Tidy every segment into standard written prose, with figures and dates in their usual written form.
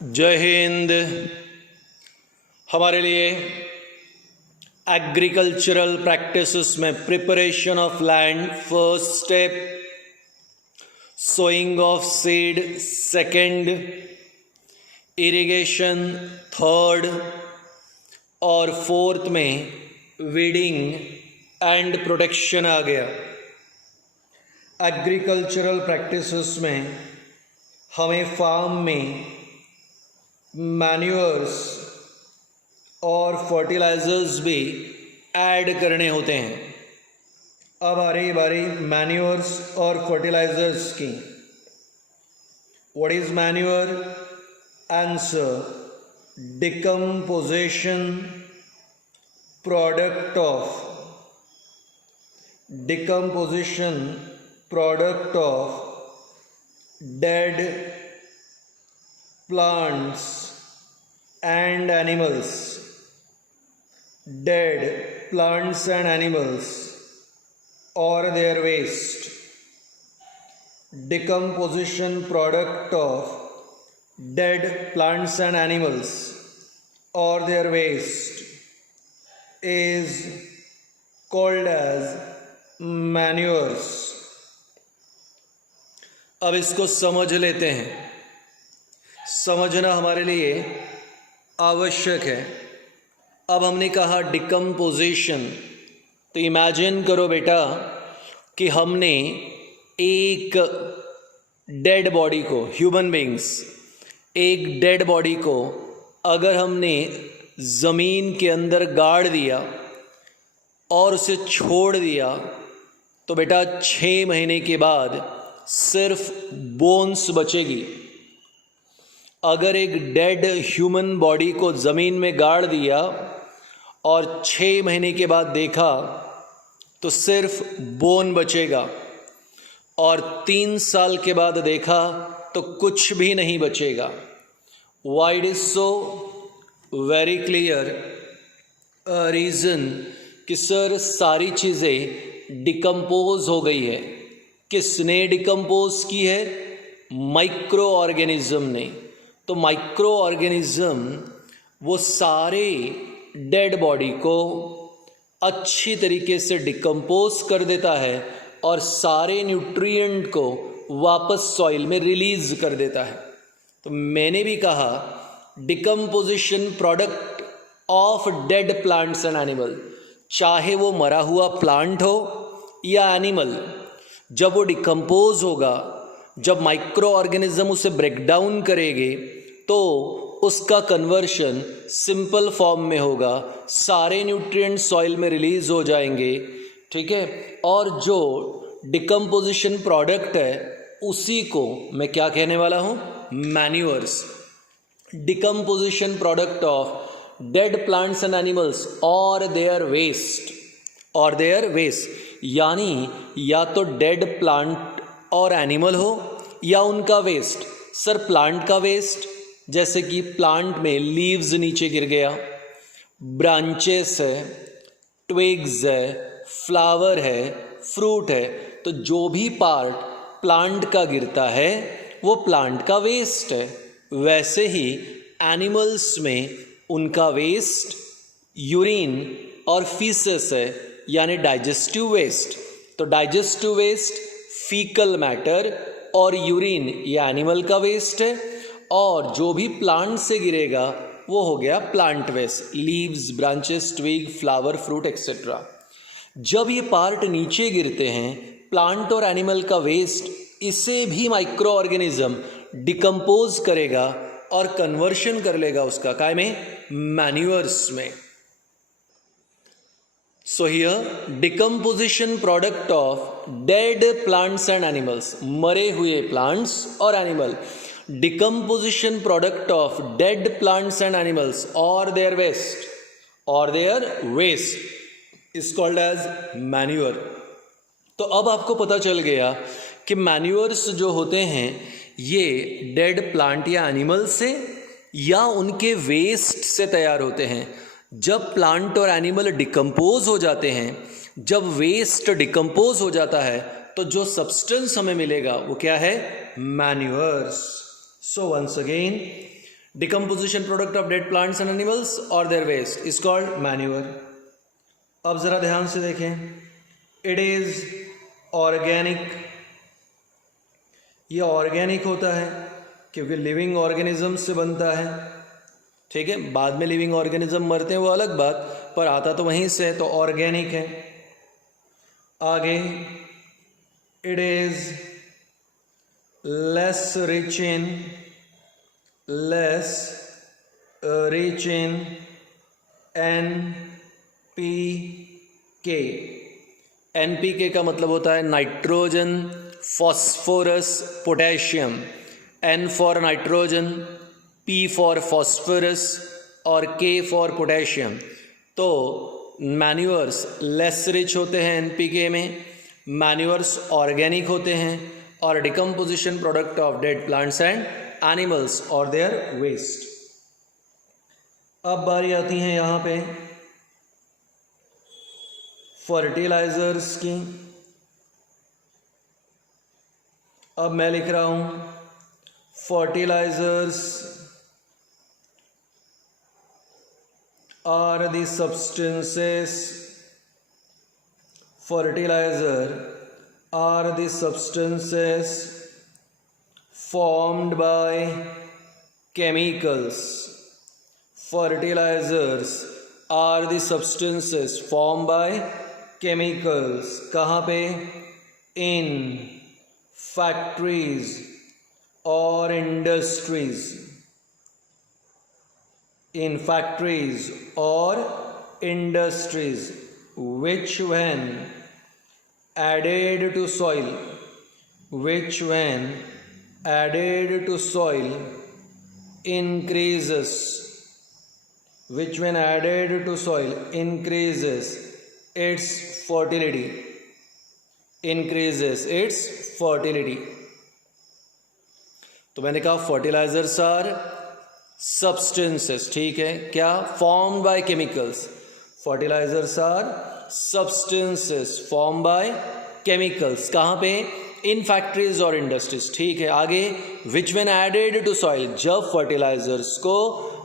जय हिंद। हमारे लिए एग्रीकल्चरल प्रैक्टिसेस में preparation of land first step, sowing of seed second, irrigation third और फोर्थ में वीडिंग एंड प्रोटेक्शन आ गया। एग्रीकल्चरल प्रैक्टिसेस में हमें फार्म में मैन्यूअर्स और फर्टिलाइजर्स भी ऐड करने होते हैं। अब आ रही बारी मैन्यूअर्स और फर्टिलाइजर्स की। What is manure? Answer, decomposition product of dead plants and animals, or their waste. Decomposition product of dead plants and animals or their waste is called as manures. अब इसको समझ लेते हैं। समझना हमारे लिए आवश्यक है। अब हमने कहा डिकम्पोजिशन, तो इमेजिन करो बेटा कि हमने एक डेड बॉडी को, ह्यूमन बीइंग्स, एक डेड बॉडी को अगर हमने ज़मीन के अंदर गाड़ दिया और उसे छोड़ दिया तो बेटा 6 महीने के बाद सिर्फ बोन्स बचेगी। अगर एक डेड ह्यूमन बॉडी को ज़मीन में गाड़ दिया और 6 महीने के बाद देखा तो सिर्फ बोन बचेगा, और 3 साल के बाद देखा तो कुछ भी नहीं बचेगा। Why it is so? Very clear reason कि सर सारी चीज़ें डिकम्पोज हो गई है। किसने डिकम्पोज की है? माइक्रो ऑर्गेनिज्म ने। तो माइक्रो ऑर्गेनिज्म वो सारे डेड बॉडी को अच्छी तरीके से डिकम्पोज कर देता है और सारे न्यूट्रिएंट को वापस सॉइल में रिलीज कर देता है। तो मैंने भी कहा decomposition product of dead plants and animal, चाहे वो मरा हुआ प्लांट हो या एनिमल, जब वो डिकम्पोज होगा, जब माइक्रो ऑर्गेनिज्म उसे ब्रेक डाउन करेंगे तो उसका कन्वर्शन सिंपल फॉर्म में होगा, सारे न्यूट्रिएंट सॉइल में रिलीज हो जाएंगे, ठीक है। और जो डिकम्पोजिशन प्रोडक्ट है उसी को मैं क्या कहने वाला हूँ? Manures. Decomposition product of dead plants and animals और देयर वेस्ट, यानी या तो डेड प्लांट और एनिमल हो या उनका वेस्ट। सर प्लांट का वेस्ट, जैसे कि प्लांट में लीव्स नीचे गिर गया, ब्रांचेस है, ट्विग्स है, फ्लावर है, फ्रूट है, तो जो भी पार्ट प्लांट का गिरता है वो प्लांट का वेस्ट है। वैसे ही एनिमल्स में उनका वेस्ट यूरिन और फीसेस है, यानी डाइजेस्टिव वेस्ट। तो डाइजेस्टिव वेस्ट फीकल मैटर और यूरिन ये एनिमल का वेस्ट है, और जो भी प्लांट से गिरेगा वो हो गया plant waste, leaves, branches, twig, flower, fruit etcetera. जब ये पार्ट नीचे गिरते हैं प्लांट और एनिमल का वेस्ट, इसे भी माइक्रो ऑर्गेनिज्म डिकम्पोज करेगा और कन्वर्शन कर लेगा उसका काय में? मैन्यूअर्स में। So here decomposition product of dead plants and animals, मरे हुए plants और animal, decomposition product of dead plants and animals or their waste is called as manure. तो अब आपको पता चल गया कि मैन्यूअर्स जो होते हैं ये डेड प्लांट या एनिमल से या उनके वेस्ट से तैयार होते हैं। जब प्लांट और एनिमल डिकम्पोज हो जाते हैं, जब वेस्ट डिकम्पोज हो जाता है, तो जो सब्सटेंस हमें मिलेगा वो क्या है? Manures. So once again, decomposition product of dead plants and animals or their waste is called manure. अब ज़रा ध्यान से देखें, it is organic. ये ऑर्गेनिक होता है क्योंकि लिविंग ऑर्गेनिज्म से बनता है, ठीक है। बाद में लिविंग ऑर्गेनिज्म मरते हैं वो अलग बात, पर आता तो वहीं से, तो ऑर्गेनिक है। आगे, it is less rich in NPK। NPK का मतलब होता है nitrogen, phosphorus, potassium. N for nitrogen, P for phosphorus और K फॉर पोटेशियम। तो मैन्यूअर्स लेस रिच होते हैं NPK में, मैन्यूअर्स ऑर्गेनिक होते हैं और decomposition product of dead plants and animals और देयर वेस्ट। अब बारी आती है यहाँ पे फर्टिलाइजर्स की। अब मैं लिख रहा हूँ fertilizers are the substances, fertilizer are the substances formed by chemicals. Fertilizers are the substances formed by chemicals. कहाँ पे? In factories or industries. In factories or industries, which when added to soil, increases its fertility, तो मैंने कहा fertilisers are substances, ठीक है, क्या? Formed by chemicals. Fertilizers are substances form by chemicals. कहाँ पे? इन फैक्ट्रीज और इंडस्ट्रीज, ठीक है। आगे, which when added to soil, जब फर्टिलाइजर्स को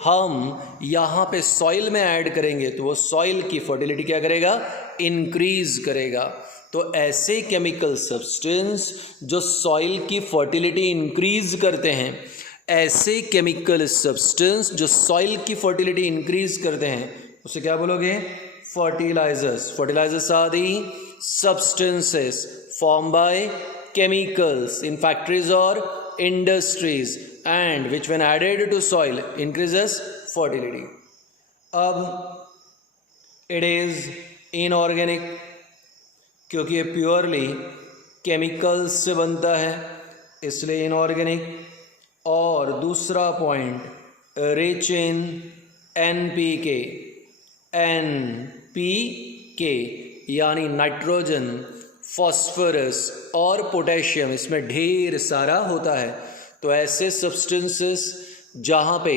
हम यहाँ पे सॉइल में ऐड करेंगे तो वो सॉइल की फर्टिलिटी क्या करेगा? इंक्रीज करेगा। तो ऐसे केमिकल सब्सटेंस जो सॉइल की फर्टिलिटी इंक्रीज करते हैं, ऐसे केमिकल सब्सटेंस जो सॉइल की फर्टिलिटी इंक्रीज करते हैं, उसे क्या बोलोगे? Fertilizers. Fertilizers are the substances formed by chemicals in factories or industries and which when added to soil increases fertility. अब it is inorganic क्योंकि ये प्योरली केमिकल्स से बनता है, इसलिए इनऑर्गेनिक। और दूसरा पॉइंट, रिच इन NPK, यानी नाइट्रोजन, फॉस्फोरस और पोटेशियम, इसमें ढेर सारा होता है। तो ऐसे सब्सटेंसेस जहाँ पे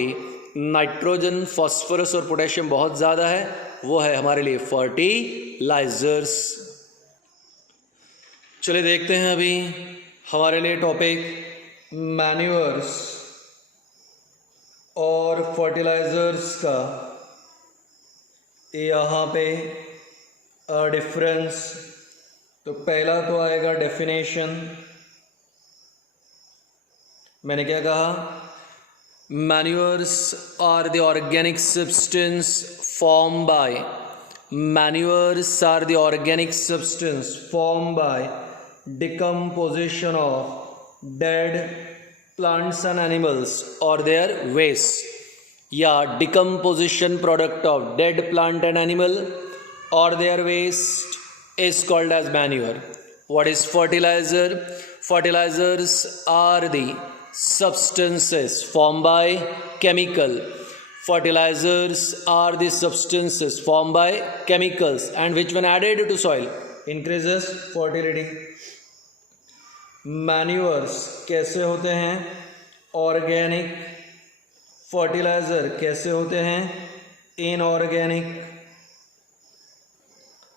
नाइट्रोजन, फॉस्फोरस और पोटेशियम बहुत ज़्यादा है, वो है हमारे लिए फर्टिलाइजर्स। चलिए देखते हैं अभी हमारे लिए टॉपिक मैन्यूअर्स और फर्टिलाइजर्स का। यहाँ पे डिफरेंस, तो पहला तो आएगा डेफिनेशन। मैंने क्या कहा? Manures are the organic substance form by, manures are the organic substance form by decomposition of dead plants and animals or their waste, या decomposition product of dead plant and animal or their waste is called as manure. What is fertilizer? Fertilizers are the substances formed by chemical. Fertilizers are the substances formed by chemicals and which when added to soil increases fertility. Manures कैसे होते हैं? Organic. Fertiliser कैसे होते हैं? Inorganic.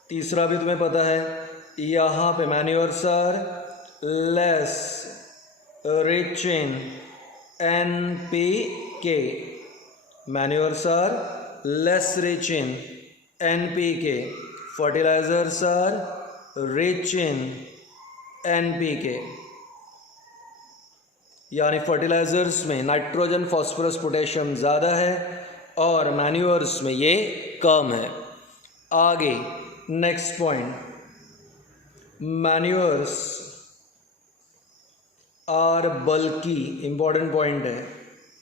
तीसरा भी तुम्हें पता है, यहाँ पे manures are less rich in NPK, manures are less rich in NPK, fertilisers are rich in NPK, यानी फर्टिलाइजर्स में नाइट्रोजन फॉस्फोरस पोटेशियम ज़्यादा है और मैन्योर्स में ये कम है। आगे next point, manures are bulky, important point है,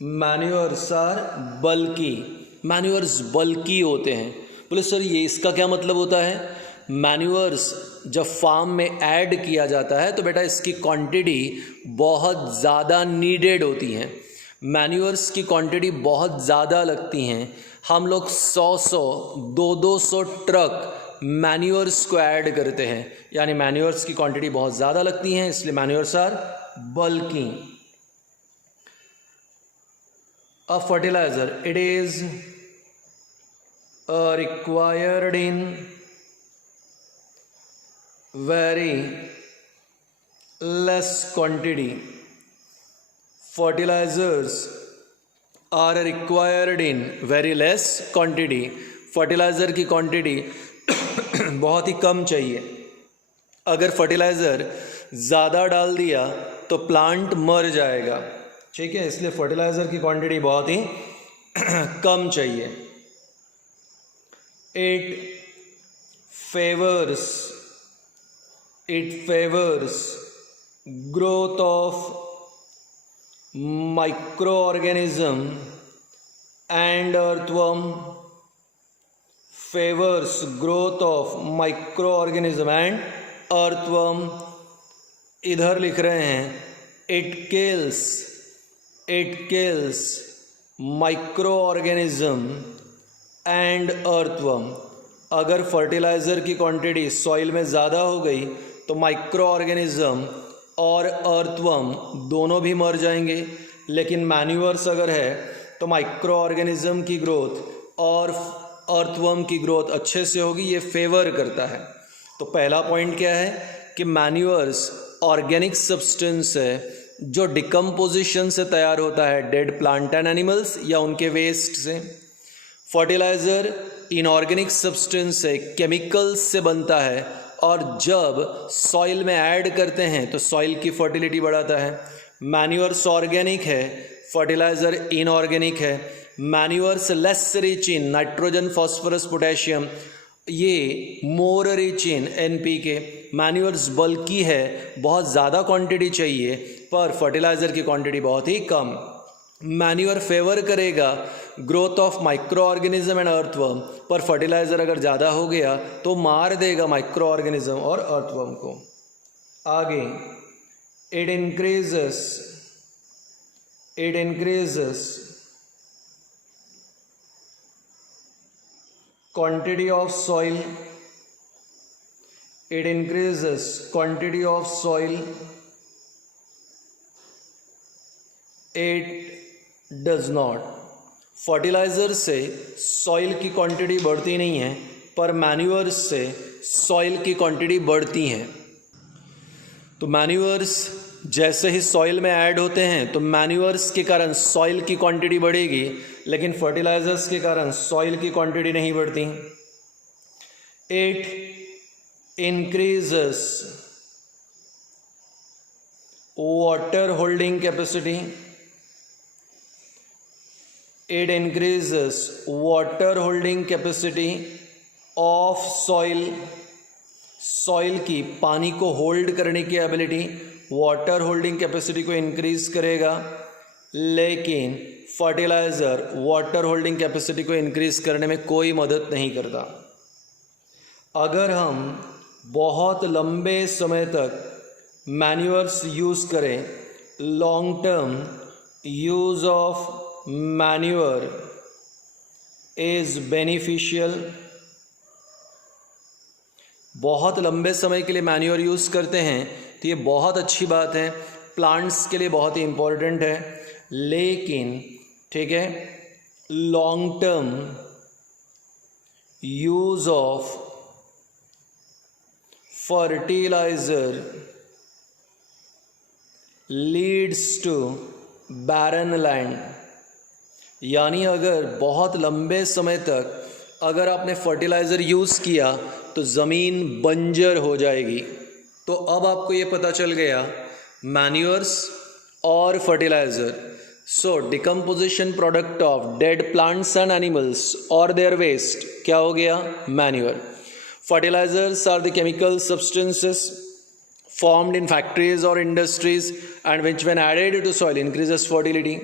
manures are bulky, manures bulky होते हैं। बोले सर ये इसका क्या मतलब होता है? मैन्योर्स जब फार्म में ऐड किया जाता है तो बेटा इसकी क्वांटिटी बहुत ज़्यादा नीडेड होती हैं, मैन्योर्स की क्वांटिटी बहुत ज़्यादा लगती हैं। हम लोग 100 200 ट्रक मैन्योर्स को ऐड करते हैं, यानी मैन्योर्स की क्वांटिटी बहुत ज़्यादा लगती हैं, इसलिए manures are bulky. A fertilizer it is required in very less quantity. Fertilizers are required in very less quantity. Fertiliser की क्वांटिटी बहुत ही कम चाहिए। अगर फर्टिलाइज़र ज़्यादा डाल दिया तो प्लांट मर जाएगा, ठीक है, इसलिए फर्टिलाइज़र की क्वांटिटी बहुत ही कम चाहिए। It favors growth of microorganism and earthworm, favors growth of microorganism and earthworm। इधर लिख रहे हैं it kills microorganism and earthworm। अगर फर्टिलाइज़र की क्वांटिटी सॉइल में ज़्यादा हो गई तो माइक्रो ऑर्गेनिज्म और अर्थवर्म दोनों भी मर जाएंगे, लेकिन मैन्यूअर्स अगर है तो माइक्रो ऑर्गेनिज्म की ग्रोथ और अर्थवर्म की ग्रोथ अच्छे से होगी, ये फेवर करता है। तो पहला पॉइंट क्या है कि मैन्यूअर्स ऑर्गेनिक सब्सटेंस है जो डिकम्पोजिशन से तैयार होता है डेड प्लांट एंड एनिमल्स या उनके वेस्ट से। फर्टिलाइज़र इनऑर्गेनिक सब्सटेंस है, केमिकल्स से बनता है और जब सॉइल में ऐड करते हैं तो सॉइल की फर्टिलिटी बढ़ाता है। मैन्यूअर्स ऑर्गेनिक है, फर्टिलाइज़र इनऑर्गेनिक है। Manures less rich in nitrogen phosphorus potassium, ये more rich in NPK। Manures bulky है, बहुत ज़्यादा क्वांटिटी चाहिए पर फर्टिलाइज़र की क्वांटिटी बहुत ही कम। मैन्यूअर फेवर करेगा growth of micro organism and earthworm, पर फर्टिलाइज़र अगर ज़्यादा हो गया तो मार देगा माइक्रो ऑर्गेनिज्म और अर्थवर्म को। आगे it increases quantity of soil, it increases quantity of soil, it does not। Fertiliser से सॉइल की क्वांटिटी बढ़ती नहीं है पर मैन्यूअर्स से सॉइल की क्वांटिटी बढ़ती हैं। तो मैन्यूअर्स जैसे ही सॉइल में ऐड होते हैं तो मैन्यूअर्स के कारण सॉइल की क्वांटिटी बढ़ेगी, लेकिन फर्टिलाइजर्स के कारण सॉइल की क्वांटिटी नहीं बढ़ती। It increases water holding capacity, it increases water holding capacity of soil, soil की पानी को होल्ड करने की एबिलिटी वाटर होल्डिंग कैपेसिटी को इंक्रीज करेगा, लेकिन फर्टिलाइज़र वाटर होल्डिंग कैपेसिटी को इंक्रीज करने में कोई मदद नहीं करता। अगर हम बहुत लंबे समय तक मैन्यूअर्स यूज़ करें, long term use of manure is beneficial. बहुत लंबे समय के लिए मैन्यूअर यूज़ करते हैं तो ये बहुत अच्छी बात है, प्लांट्स के लिए बहुत ही इम्पोर्टेंट है, लेकिन ठीक है long term use of fertilizer leads to barren land, यानी अगर बहुत लंबे समय तक अगर आपने फर्टिलाइज़र यूज़ किया तो ज़मीन बंजर हो जाएगी। तो अब आपको ये पता चल गया मैन्योर्स और fertilizer. So decomposition product of dead plants and animals और देयर वेस्ट क्या हो गया? Manure. Fertilizers are the chemical substances formed in factories or industries and which when added to soil increases fertility.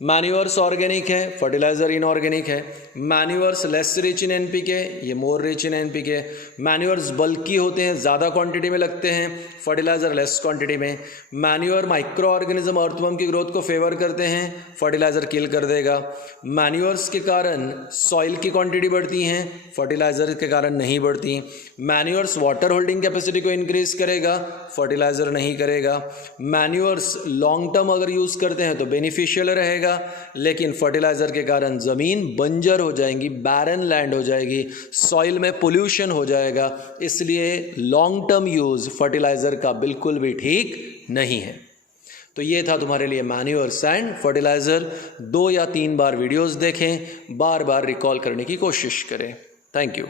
Manures organic है, fertiliser inorganic है। Manures less rich in NPK, ये more rich in NPK. Manures bulky होते हैं, ज़्यादा quantity में लगते हैं, fertiliser less quantity में। मैन्योर माइक्रो ऑर्गेनिज्म अर्थवर्म की ग्रोथ को फेवर करते हैं, फर्टिलाइजर किल कर देगा। मैन्योर्स के कारण सॉइल की क्वांटिटी बढ़ती हैं, फर्टिलाइजर के कारण नहीं बढ़ती। मैन्योर्स वाटर होल्डिंग कैपेसिटी को इंक्रीज करेगा, फर्टिलाइजर नहीं करेगा। मैन्योर्स लॉन्ग टर्म अगर यूज़ करते हैं तो बेनिफिशियल रहेगा, लेकिन फर्टिलाइजर के कारण ज़मीन बंजर हो जाएगी, बैरन लैंड हो जाएगी, सॉइल में पोल्यूशन हो जाएगा। इसलिए लॉन्ग टर्म यूज़ फर्टिलाइजर का बिल्कुल भी ठीक नहीं है। तो ये था तुम्हारे लिए मैन्योर्स एंड फर्टिलाइजर। 2 या 3 बार वीडियोस देखें, बार बार रिकॉल करने की कोशिश करें। Thank you.